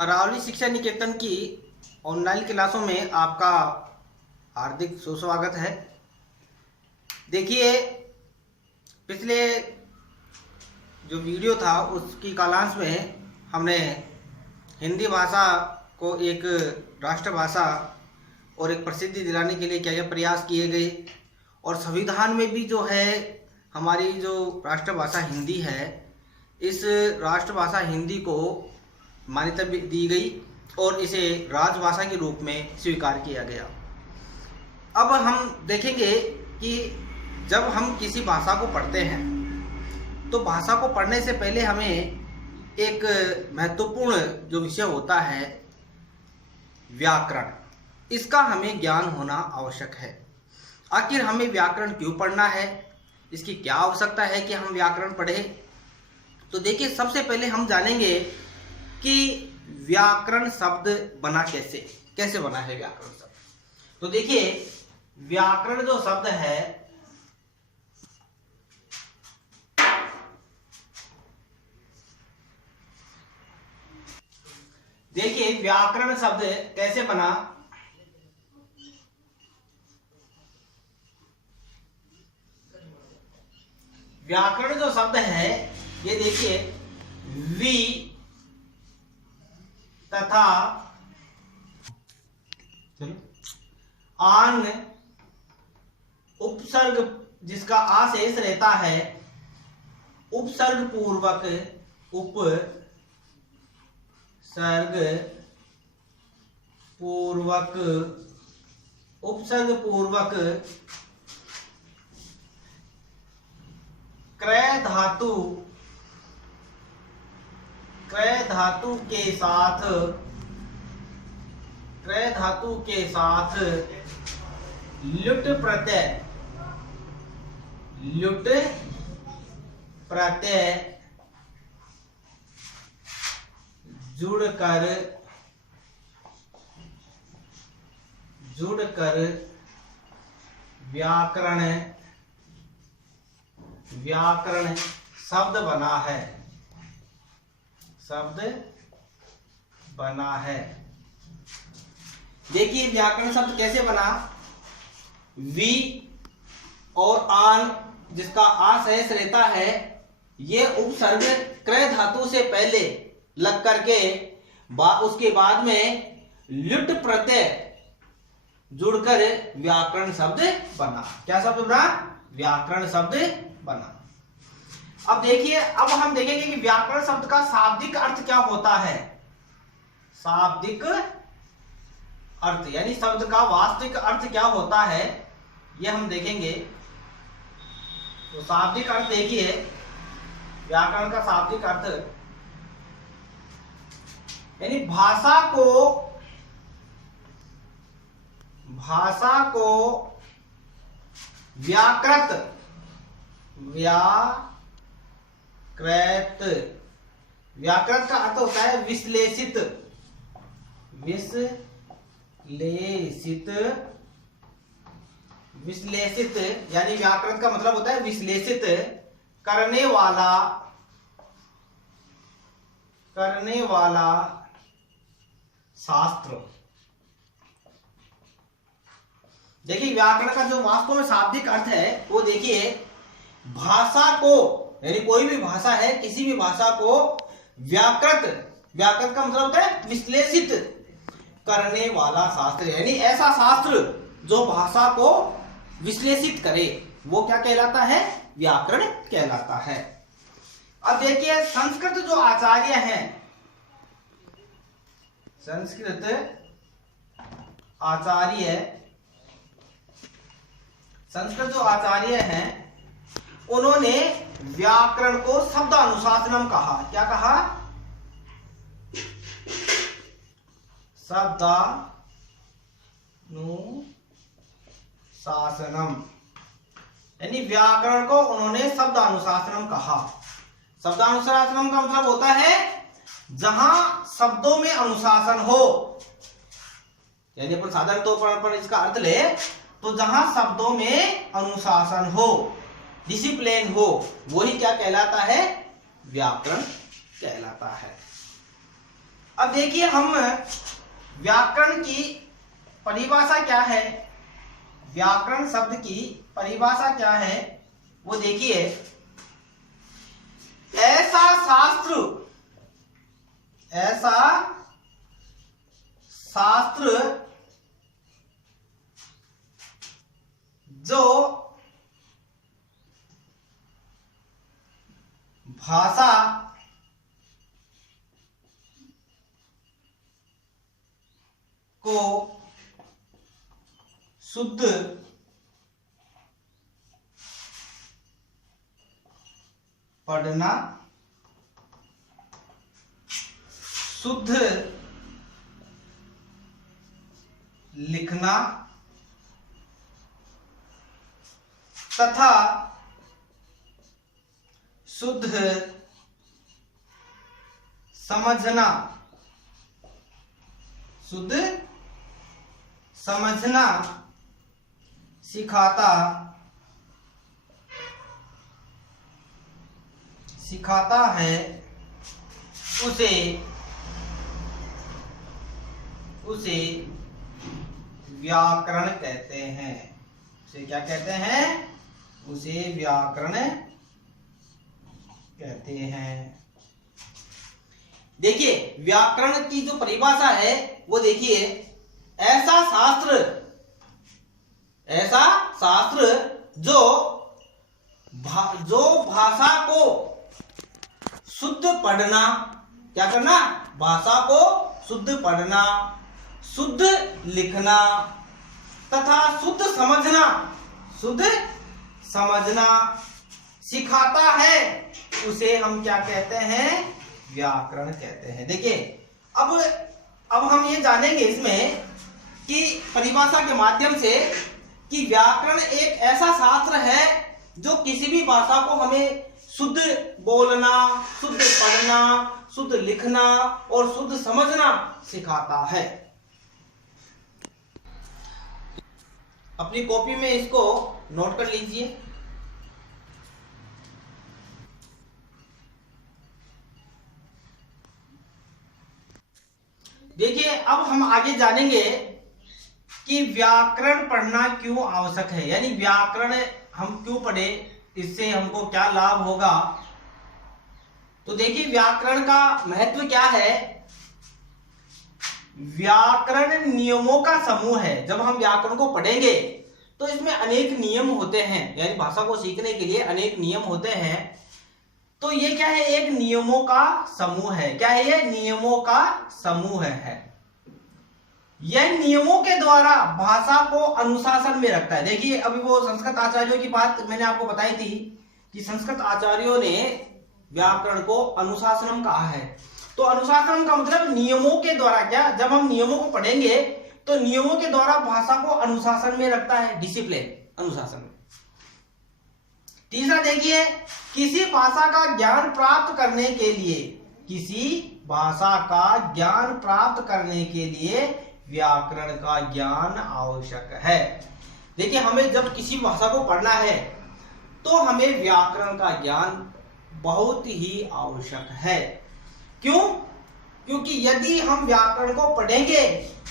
अरावली शिक्षा निकेतन की ऑनलाइन क्लासों में आपका हार्दिक सुस्वागत है। देखिए, पिछले जो वीडियो था उसकी कालांश में हमने हिंदी भाषा को एक राष्ट्रभाषा और एक प्रसिद्धि दिलाने के लिए क्या क्या प्रयास किए गए, और संविधान में भी जो है हमारी जो राष्ट्रभाषा हिंदी है, इस राष्ट्रभाषा हिंदी को मान्यता दी गई और इसे राजभाषा के रूप में स्वीकार किया गया। अब हम देखेंगे कि जब हम किसी भाषा को पढ़ते हैं तो भाषा को पढ़ने से पहले हमें एक महत्वपूर्ण जो विषय होता है व्याकरण, इसका हमें ज्ञान होना आवश्यक है। आखिर हमें व्याकरण क्यों पढ़ना है, इसकी क्या आवश्यकता है कि हम व्याकरण पढ़ें? तो देखिए, सबसे पहले हम जानेंगे कि व्याकरण शब्द बना कैसे बना है व्याकरण शब्द। तो देखिए, व्याकरण जो शब्द है देखिए व्याकरण शब्द कैसे बना। व्याकरण जो शब्द है ये देखिए वि तथा आन उपसर्ग जिसका आ शेष रहता है, उपसर्ग पूर्वक उपसर्ग पूर्वक क्रय धातु के साथ लुट प्रत्यय जुड़कर व्याकरण शब्द बना है। देखिए व्याकरण शब्द कैसे बना। वी और आन जिसका आ शेष रहता है, ये उपसर्ग क्रय धातु से पहले लग करके उसके बाद में लुट प्रत्यय जुड़कर व्याकरण शब्द बना। क्या शब्द बना? व्याकरण शब्द बना। अब देखिए, अब हम देखेंगे कि व्याकरण शब्द का शाब्दिक अर्थ क्या होता है। शाब्दिक अर्थ यानी शब्द का वास्तविक अर्थ क्या होता है, यह हम देखेंगे। तो शाब्दिक अर्थ देखिए, व्याकरण का शाब्दिक अर्थ यानी भाषा को व्याकृत का अर्थ होता है विश्लेषित यानी व्याकरण का मतलब होता है विश्लेषित करने वाला शास्त्र। देखिए व्याकरण का जो वास्तव में शाब्दिक अर्थ है वो देखिए, भाषा को यानी कोई भी भाषा है, किसी भी भाषा को व्याकृत का मतलब होता है विश्लेषित करने वाला शास्त्र, यानी ऐसा शास्त्र जो भाषा को विश्लेषित करे, वो क्या कहलाता है? व्याकरण कहलाता है। अब देखिए, संस्कृत जो आचार्य हैं उन्होंने व्याकरण को शब्दानुशासनम कहा। क्या कहा? शब्दानुशासनम, यानी व्याकरण को उन्होंने शब्दानुशासनम कहा। शब्दानुशासनम का मतलब होता है जहां शब्दों में अनुशासन हो, यानी अपन साधारण तौर पर इसका अर्थ ले तो जहां शब्दों में अनुशासन हो, डिसिप्लिन हो, वही क्या कहलाता है? व्याकरण कहलाता है। अब देखिए हम व्याकरण की परिभाषा क्या है, व्याकरण शब्द की परिभाषा क्या है वो देखिए, ऐसा शास्त्र जो भाषा को शुद्ध पढ़ना, शुद्ध लिखना तथा शुद्ध समझना, शुद्ध समझना सिखाता है, उसे व्याकरण कहते हैं। उसे क्या कहते हैं? उसे व्याकरण कहते हैं। देखिए व्याकरण की जो परिभाषा है वो देखिए, ऐसा शास्त्र जो भाषा को शुद्ध पढ़ना, क्या करना? भाषा को शुद्ध पढ़ना, शुद्ध लिखना तथा शुद्ध समझना सिखाता है, उसे हम क्या कहते हैं? व्याकरण कहते हैं। देखिए अब हम ये जानेंगे इसमें कि परिभाषा के माध्यम से कि व्याकरण एक ऐसा शास्त्र है जो किसी भी भाषा को हमें शुद्ध बोलना, शुद्ध पढ़ना, शुद्ध लिखना और शुद्ध समझना सिखाता है। अपनी कॉपी में इसको नोट कर लीजिए। देखिए अब हम आगे जानेंगे कि व्याकरण पढ़ना क्यों आवश्यक है, यानी व्याकरण हम क्यों पढ़े, इससे हमको क्या लाभ होगा। तो देखिए व्याकरण का महत्व क्या है। व्याकरण नियमों का समूह है। जब हम व्याकरण को पढ़ेंगे तो इसमें अनेक नियम होते हैं, यानी भाषा को सीखने के लिए अनेक नियम होते हैं। तो ये क्या है? एक नियमों का समूह है। क्या है ये? नियमों का समूह है। यह नियमों के द्वारा भाषा को अनुशासन में रखता है। देखिए अभी वो संस्कृत आचार्यों की बात मैंने आपको बताई थी कि संस्कृत आचार्यों ने व्याकरण को अनुशासनम कहा है। तो अनुशासन का मतलब नियमों के द्वारा, क्या जब हम नियमों को पढ़ेंगे तो नियमों के द्वारा भाषा को अनुशासन में रखता है, डिसिप्लिन, अनुशासन में। तीसरा देखिए, किसी भाषा का ज्ञान प्राप्त करने के लिए, किसी भाषा का ज्ञान प्राप्त करने के लिए व्याकरण का ज्ञान आवश्यक है। देखिए हमें जब किसी भाषा को पढ़ना है तो हमें व्याकरण का ज्ञान बहुत ही आवश्यक है। क्यों? क्योंकि यदि हम व्याकरण को पढ़ेंगे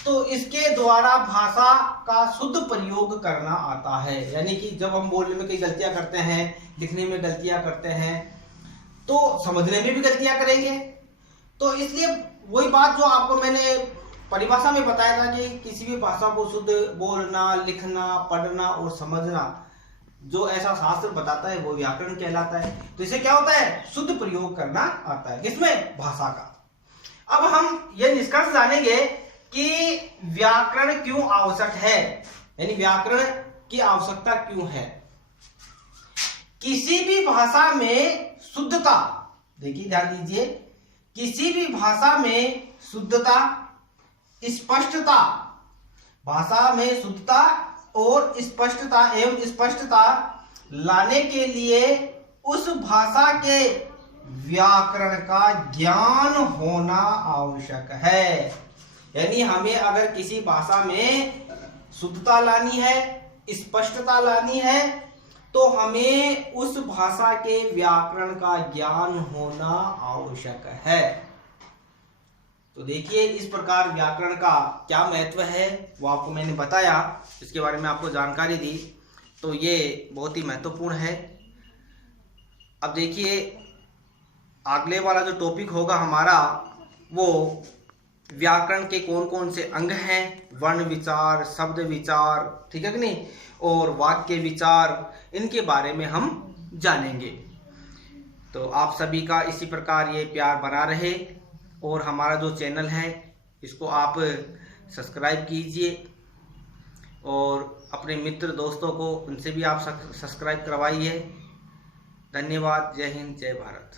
तो इसके द्वारा भाषा का शुद्ध प्रयोग करना आता है। यानी कि जब हम बोलने में कई गलतियां करते हैं, लिखने में गलतियां करते हैं, तो समझने में भी गलतियां करेंगे। तो इसलिए वही बात जो आपको मैंने परिभाषा में बताया था कि किसी भी भाषा को शुद्ध बोलना, लिखना, पढ़ना और समझना जो ऐसा शास्त्र बताता है वो व्याकरण कहलाता है। तो इसे क्या होता है? शुद्ध प्रयोग करना आता है। किसमें? भाषा का। अब हम ये निष्कर्ष जानेंगे कि व्याकरण क्यों आवश्यक है, यानी व्याकरण की आवश्यकता क्यों है। किसी भी भाषा में शुद्धता, देखिए ध्यान दीजिए, किसी भी भाषा में शुद्धता, स्पष्टता, भाषा में शुद्धता और स्पष्टता एवं स्पष्टता लाने के लिए उस भाषा के व्याकरण का ज्ञान होना आवश्यक है। यानी हमें अगर किसी भाषा में शुद्धता लानी है, स्पष्टता लानी है, तो हमें उस भाषा के व्याकरण का ज्ञान होना आवश्यक है। तो देखिए इस प्रकार व्याकरण का क्या महत्व है वो आपको मैंने बताया, इसके बारे में आपको जानकारी दी, तो ये बहुत ही महत्वपूर्ण है। अब देखिए अगले वाला जो टॉपिक होगा हमारा वो व्याकरण के कौन कौन से अंग हैं, वर्ण विचार, शब्द विचार, ठीक है कि नहीं, और वाक्य विचार, इनके बारे में हम जानेंगे। तो आप सभी का इसी प्रकार ये प्यार बना रहे और हमारा जो चैनल है इसको आप सब्सक्राइब कीजिए और अपने मित्र दोस्तों को उनसे भी आप सब्सक्राइब करवाइए। धन्यवाद। जय हिंद, जय भारत।